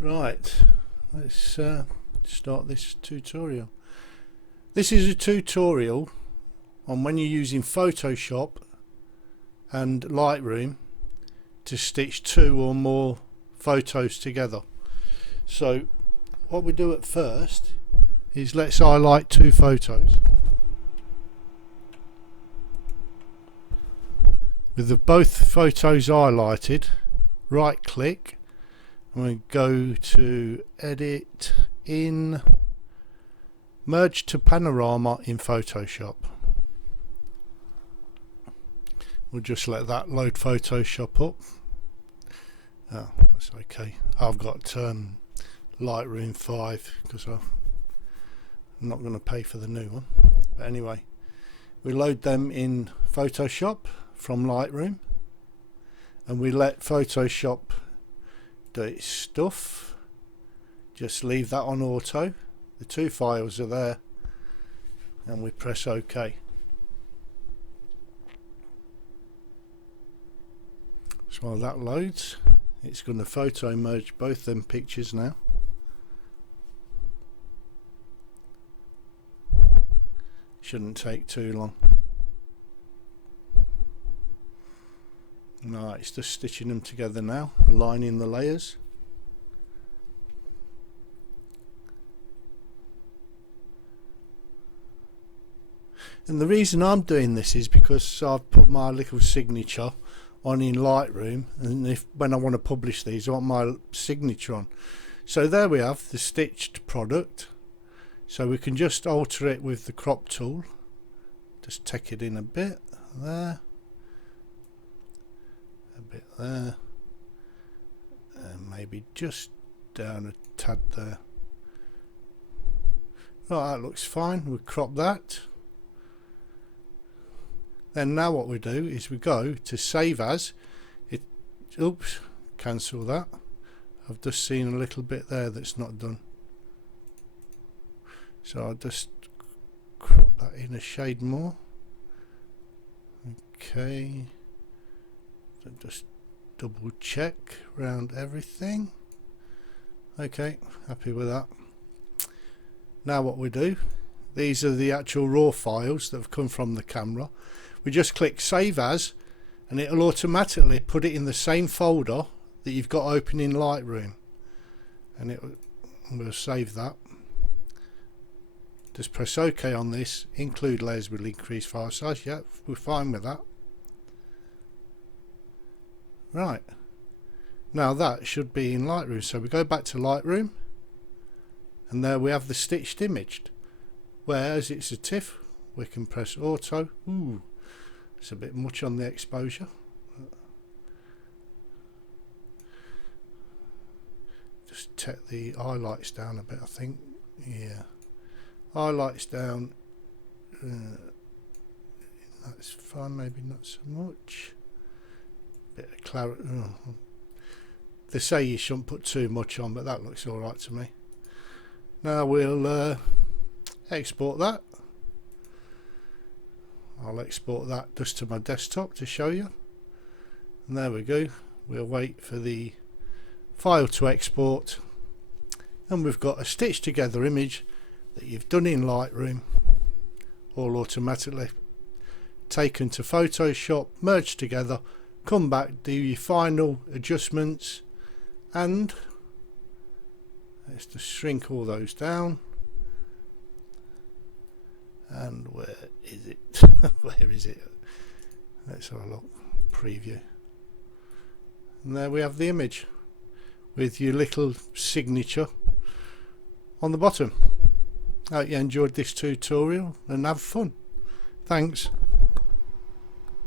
Right, let's start this tutorial. This is a tutorial on when you're using Photoshop and Lightroom to stitch two or more photos together. So what we do at first is let's highlight two photos. With both photos highlighted, right click and we go to edit in merge to panorama in Photoshop. We'll just let that load Photoshop up. Oh, that's okay. I've got Lightroom 5 because I'm not going to pay for the new one. But anyway, we load them in Photoshop from Lightroom and we let Photoshop do its stuff. Just leave that on auto. The two files are there and we press OK. So while that loads, it's going to photo merge both them pictures now. Shouldn't take too long. No, it's just stitching them together now, aligning the layers. And the reason I'm doing this is because I've put my little signature on in Lightroom, and when I want to publish these I want my signature on. So there we have the stitched product. So we can just alter it with the crop tool. Just take it in a bit there, a bit there, and maybe just down a tad there. Right, that looks fine. We'll crop that. Then now what we do is we go to save as. Oops, cancel that. I've just seen a little bit there that's not done. So I'll just crop that in a shade more. Okay. So just double check around everything. Okay, happy with that. Now what we do, these are the actual raw files that have come from the camera. We just click save as and it'll automatically put it in the same folder that you've got open in Lightroom, and we'll save that. Just press OK on this. Include layers will increase file size. Yeah, we're fine with that. Right, now that should be in Lightroom, so we go back to Lightroom and there we have the stitched image. Whereas it's a TIFF, we can press auto. Ooh, it's a bit much on the exposure. Just take the highlights down a bit, I think. Yeah, highlights down. That's fine, maybe not so much. Bit of clarity. Oh. They say you shouldn't put too much on, but that looks alright to me. Now we'll export that. I'll export that just to my desktop to show you. And there we go. We'll wait for the file to export. And we've got a stitched together image that you've done in Lightroom, all automatically taken to Photoshop, merged together, come back, do your final adjustments, and let's just shrink all those down. And where is it? Where is it? Let's have a look. Preview. And there we have the image with your little signature on the bottom. I hope you enjoyed this tutorial and have fun. Thanks.